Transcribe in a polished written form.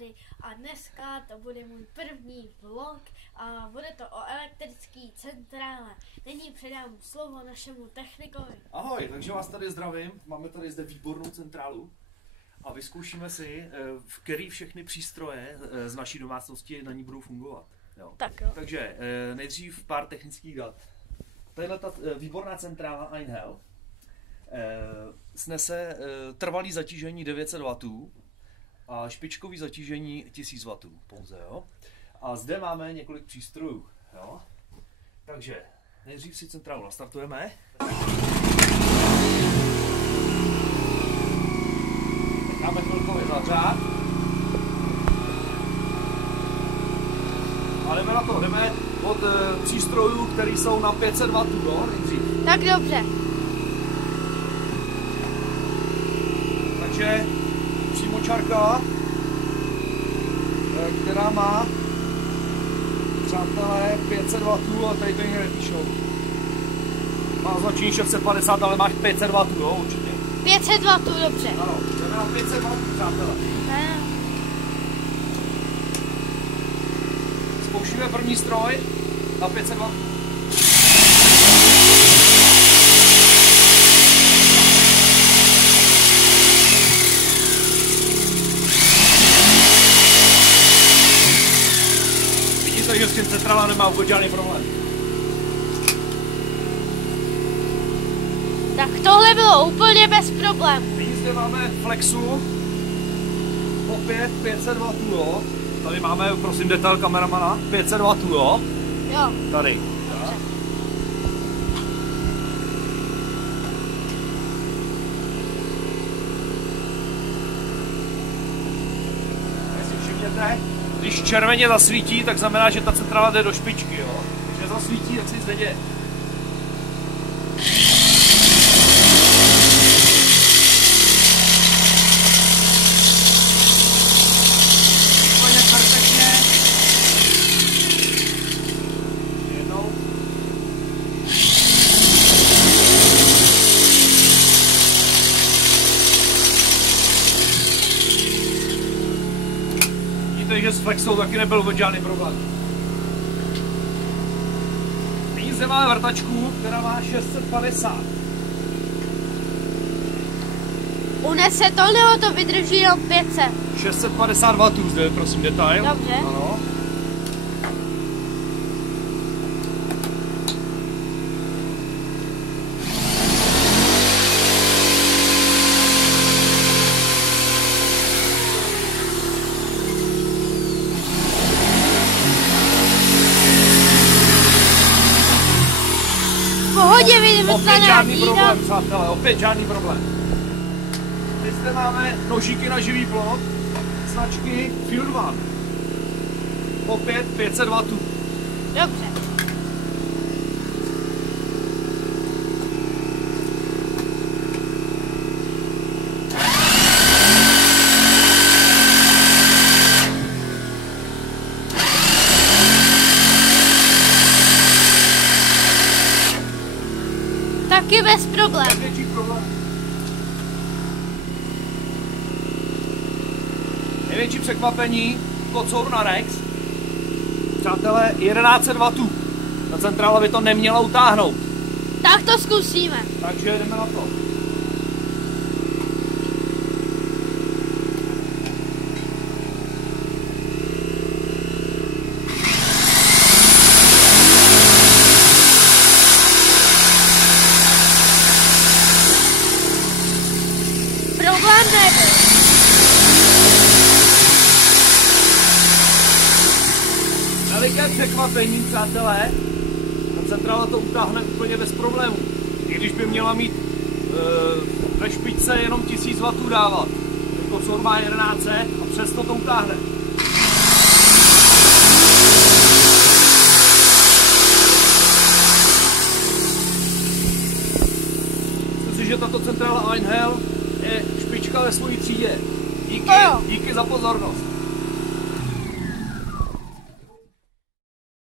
tady a dneska to bude můj první vlog a bude to o elektrické centrále. Nyní předám slovo našemu technikovi. Ahoj, takže vás tady zdravím, máme tady zde výbornou centrálu a vyzkoušíme si, v který všechny přístroje z naší domácnosti na ní budou fungovat. Jo. Tak jo. Takže nejdřív pár technických dat. Tahle výborná centrála Einhell snese trvalý zatížení 900 W a špičkový zatížení 1000 W pouze. Jo? A zde máme několik přístrojů. Jo? Takže nejdřív si centrálu nastartujeme. Necháme chvilkově zahřát. A jdeme na to, jdeme od přístrojů, které jsou na 500 W, jo, nejdřív. Tak dobře. Takže přímočarka, která má, přátelé, 500 W, a tady to někde nepíšou. Má označení 650, ale máš 500 W, jo, určitě. 500 W, dobře. Ano, jdeme na 500 W, přátelé. Zkoušíme první stroj na 500 W. Vidíte, že s tím centrála nemá vůbec žádný problém. Tak tohle bylo úplně bez problémů. Nyní zde máme Flexu, opět 500 W, jo. Tady máme, prosím, detail kameramana, 500 W, jo. Jo. Tady. Dobře. Si všimněte, když červeně zasvítí, tak znamená, že ta centrála jde do špičky, jo. Když nezasvítí, tak se nic neděje. Úplně perfektně. Jednou. Vidíte, že s Flexou taky nebyl vůbec žádný problém. Nyní zde máme vrtačku, která má 650. Unese to, nebo to vydrží jenom 500? 650 W zde, prosím, detail. Dobře. Ano. V pohodě vidíme Opět žádný problém, přátelé, opět žádný problém. Teď zde máme nožíky na živý plot, značky Field One. Opět 500 W. Dobře. Taky bez problémů. Největší problém. Největší překvapení, kocour na Rex. Přátelé, 1100 W. Ta centrála by to neměla utáhnout. Tak to zkusíme. Takže jdeme na to. Problém nebyl. Veliké překvapení, přátelé. Ta centrála to utáhne úplně bez problémů. I když by měla mít ve špičce jenom 1000 W dávat. Kocour má 1100 a přesto to utáhne. Myslím si, že tato centrála Einhell je špička ve své třídě. Díky za pozornost.